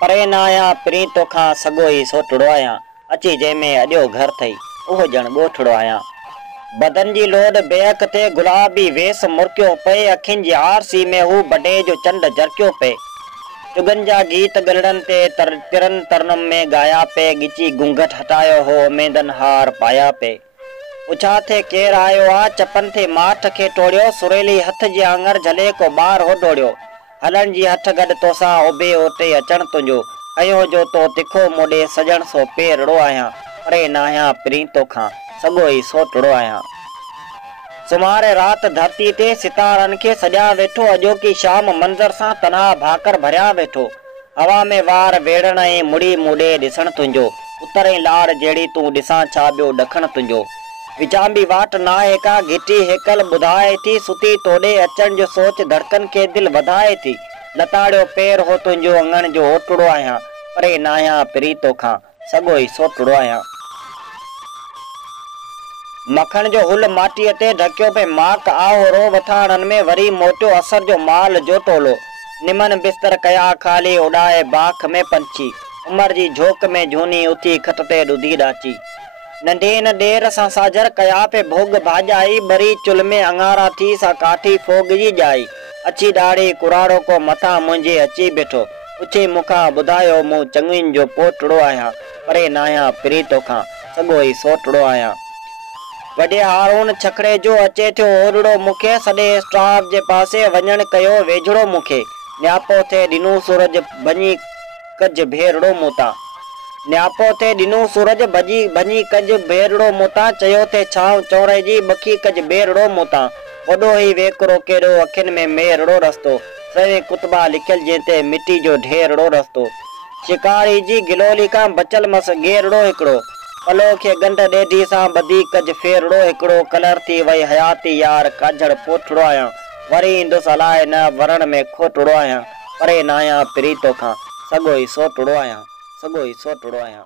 परे न आहियां पिरी तोखां सॻो ई सोटड़ो आहियां। अची जंहिंमें अॼो घर थई उहो ॼण ॻोठड़ो आहियां। बदन जी लोड बेहक ते गुलाबी वेस मुरकियो पए, अखियुनि जी आरसी में हू बडे जो चंड झरकियो पए। चुगन जा गीत गलड़न ते तिरन तरनम में गाया पे, गिची घूंघट हटायो हो उमेदन हार पाया पे। पुछा थे केर आयो आ, चपन थे माठ के टोड़ियो, सुरेली हथ जे आंगर झले को बार हो डोड़ियो। हलन जी हथ गड तोसा ओबे ओटे अचण तुंहिंजो, कयो जो तो तिखो मोडे सजण सो पेरड़ो आहियां। परे न आहियां पिरी तोखां सॻो ई सोटड़ो आहियां। सुमारे रात धरती ते सितारन के सजा वेठो, अॼोकी शाम मंज़र सां तन्हा भाकर भरिया वेठो। हवा में वार वेड़ण ऐं मुड़ी मुडे ॾिसण तुंहिंजो, उतरे लाड़ जहिड़ी तूं ॾिसां छा ॿियो ॾखण तुंहिंजो। विचांबी वाट नाहे का घिटी हेकल ॿुधाए थी, सुती तोड़े अचण जो सोच धड़कन के दिल वधाए थी। लताड़ियो पेर हो तुंहिंजो अंगण जो ओटड़ो आहियां। परे न आहियां पिरी तोखां सॻो ई सोटड़ो आहियां। मखण जो हुल माटीअ ते ढकियो पे माक आहोरो, वथाणन में वरी मोटियो असर जो माल जो टोलो। निमन बिस्तर कया खाली उड़ाए बाख में पंछी, उमर जी झोक में झूनी उथी खट ते ॾुधी ॾाची। नंढेन ॾेर सां साझर कया पे भोग भाॼाई, बरी चुल में अंगारा थी सा काठी फोग जी ॼाई। अची ॾाढ़ी कुराड़ो को मथां मुंहिंजे अची बीठो, पुछी मूंखां ॿुधायो मूं चङुनि जो पोटड़ो आहियां। परे न आहियां पिरी तोखां सॻो ई सोटड़ो आहियां। वॾे हारून छखड़े जो अचे थियो ओरड़ो मूंखे, सॼे स्टाफ जे पासे वञण कयो वेझड़ो मूंखे। न्यापो थे ॾिनू सूरज भञी कज भेरड़ो मूंतां, न्यापो थे ॾिनू सूरज भञी कज भेरड़ो मूंतां, चयो थे छांव चौरे जी बखी कज बेरड़ो मूंतां। वॾो ई वेकरो केॾो अखियुनि में मेरड़ो रस्तो, सवे कुतबा लिखियल जंहिं ते मिटी जो ढेरड़ो रस्तो। शिकारी जी गिलोली खां बचल मस गेरड़ो हिकिड़ो, पलो खे गंढ ॾेढी सां ॿधी कज फेरड़ो हिकिड़ो। कलर थी वई हयाती यार काझड़ पोठड़ो आहियां, वरी ईंदुसि अलाए न वरण में खोटड़ो आहियां। परे न आहियां पिरी तोखां सॻो ई सोटड़ो आहियां, सॻो ई सोटड़ो आहियां।